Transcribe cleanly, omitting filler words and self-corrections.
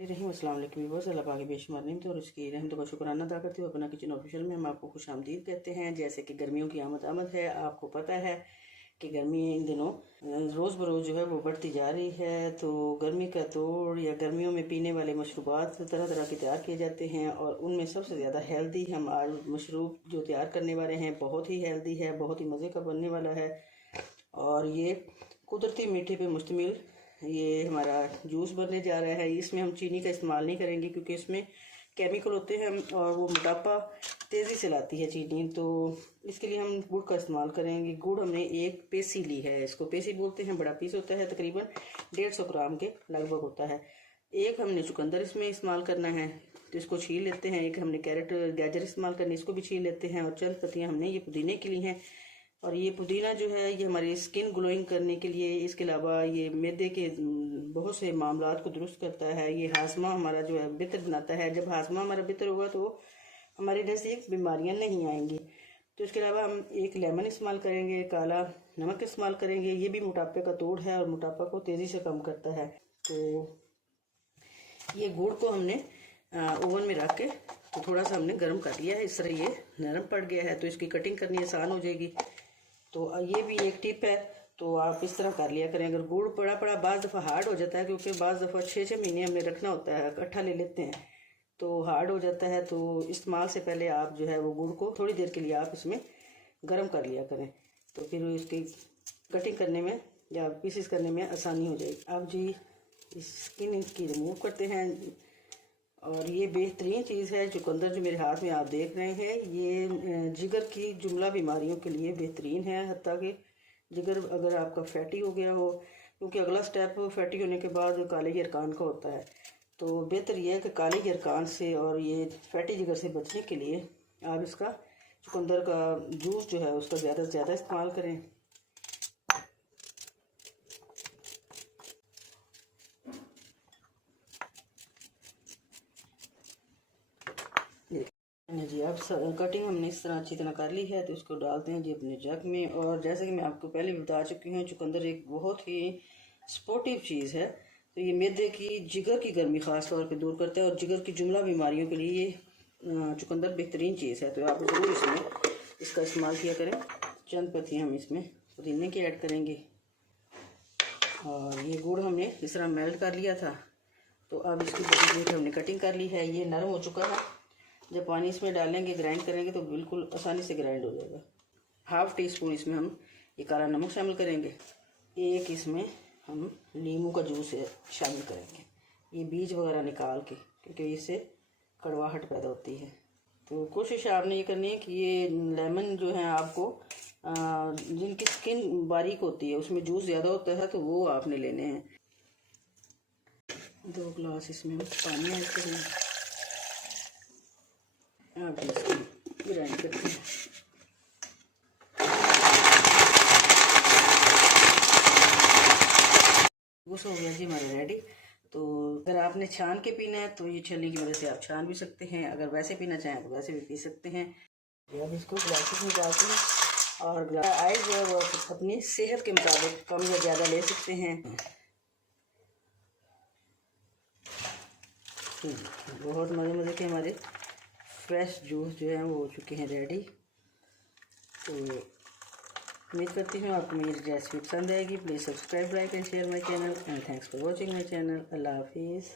रहीम अस्सलाम वालेकुम व्यूअर्स, अल्लाह पाक की बेशुमार नेमतों और उसकी रहमतों का शुक्राना अदा करती हूँ। अपना किचन ऑफिशियल में हम आपको खुश आमदीद कहते हैं। जैसे कि गर्मियों की आमद है, आपको पता है कि गर्मी इन दिनों रोज़ बरोज़ जो है वो बढ़ती जा रही है। तो गर्मी का तोड़ या गर्मियों में पीने वाले मशरूबात तरह तरह के तैयार किए जाते हैं और उनमें सबसे ज़्यादा हेल्दी हम आज मशरूब जो तैयार करने वाले हैं बहुत ही हेल्दी है, बहुत ही मज़े का बनने वाला है। और ये कुदरती मीठे पे मुश्तमिल ये हमारा जूस बनने जा रहा है। इसमें हम चीनी का इस्तेमाल नहीं करेंगे क्योंकि इसमें केमिकल होते हैं और वो मोटापा तेज़ी से लाती है चीनी। तो इसके लिए हम गुड़ का इस्तेमाल करेंगे। गुड़ हमने एक पेसी ली है, इसको पेसी बोलते हैं। बड़ा पीस होता है, तकरीबन 150 ग्राम के लगभग होता है। एक हमने चुकंदर इसमें इस्तेमाल करना है, तो इसको छील लेते हैं। एक हमने कैरेट गाजर इस्तेमाल करनी, इसको भी छील लेते हैं। और चंद पत्तियाँ हमने ये पुदीने की ली हैं। और ये पुदीना जो है ये हमारी स्किन ग्लोइंग करने के लिए, इसके अलावा ये मैदे के बहुत से मामलात को दुरुस्त करता है। ये हाजमा हमारा जो है बेहतर बनाता है। जब हाजमा हमारा बेहतर होगा तो हमारे नज़दीक बीमारियां नहीं आएंगी। तो इसके अलावा हम एक लेमन इस्तेमाल करेंगे, काला नमक इस्तेमाल करेंगे। ये भी मोटापे का तोड़ है और मोटापा को तेज़ी से कम करता है। तो ये गुड़ को हमने ओवन में रख के तो थोड़ा सा हमने गर्म कर लिया है। इस तरह ये नरम पड़ गया है तो इसकी कटिंग करनी आसान हो जाएगी। तो ये भी एक टिप है, तो आप इस तरह कर लिया करें। अगर गुड़ पड़ा पड़ा बाज़ दफ़ा हार्ड हो जाता है, क्योंकि बाज़ दफ़ा 6-6 महीने हमने रखना होता है, इकट्ठा ले लेते हैं तो हार्ड हो जाता है। तो इस्तेमाल से पहले आप जो है वो गुड़ को थोड़ी देर के लिए आप इसमें गर्म कर लिया करें, तो फिर इसकी कटिंग करने में या पीसेस करने में आसानी हो जाएगी। अब जी इस स्किन इसकी रिमूव करते हैं। और ये बेहतरीन चीज़ है चुकंदर जो मेरे हाथ में आप देख रहे हैं, ये जिगर की जुमला बीमारियों के लिए बेहतरीन है। हत्ता कि जिगर अगर आपका फैटी हो गया हो, क्योंकि अगला स्टेप फैटी होने के बाद काले यरकान का होता है, तो बेहतर यह है कि काले यरकान से और ये फैटी जिगर से बचने के लिए आप इसका चुकंदर का जूस जो है उसका ज़्यादा से ज़्यादा इस्तेमाल करें। जी अब कटिंग हमने इस तरह अच्छी तरह कर ली है, तो इसको डालते हैं जी अपने जग में। और जैसे कि मैं आपको पहले भी बता चुकी हूँ, चुकंदर एक बहुत ही स्पोर्टिव चीज़ है। तो ये मैदे की जिगर की गर्मी ख़ास तौर पे दूर करता है और जिगर की जुमला बीमारियों के लिए ये चुकंदर बेहतरीन चीज़ है। तो आप ज़रूर इसमें इसका इस्तेमाल किया करें। चंद पत्तियाँ हम इसमें पुदीने की ऐड करेंगे। और ये गुड़ हमने इस तरह मेल्ट कर लिया था, तो अब इसकी बड़ी हमने कटिंग कर ली है। ये नरम हो चुका है। जब पानी इसमें डालेंगे, ग्राइंड करेंगे तो बिल्कुल आसानी से ग्राइंड हो जाएगा। हाफ़ टी स्पून इसमें हम ये काला नमक शामिल करेंगे। एक इसमें हम नींबू का जूस शामिल करेंगे, ये बीज वगैरह निकाल के, क्योंकि इससे कड़वाहट पैदा होती है। तो कोशिश आपने ये करनी है कि ये लेमन जो है आपको जिनकी स्किन बारीक होती है उसमें जूस ज़्यादा होता है, तो वो आपने लेने हैं। 2 गिलास इसमें हम पानी ऐड करेंगे। अब इसको ग्राइंड करते हैं। जूस हो गया जी हमारा रेडी। तो अगर आपने छान के पीना है तो ये छलनी की मदद से आप छान भी सकते हैं, अगर वैसे पीना चाहें तो वैसे भी पी सकते हैं। अब इसको ग्लासेस में डालते हैं और आइस जो है वो अपनी सेहत के मुताबिक कम या ज़्यादा ले सकते हैं। बहुत मज़े के हमारे फ्रेश जूस जो है वो हो चुके हैं रेडी। तो उम्मीद करती हूँ आपको मेरी रेसिपी पसंद आएगी। Please subscribe, like and share my channel and thanks for watching my channel. अल्लाह हाफिज़।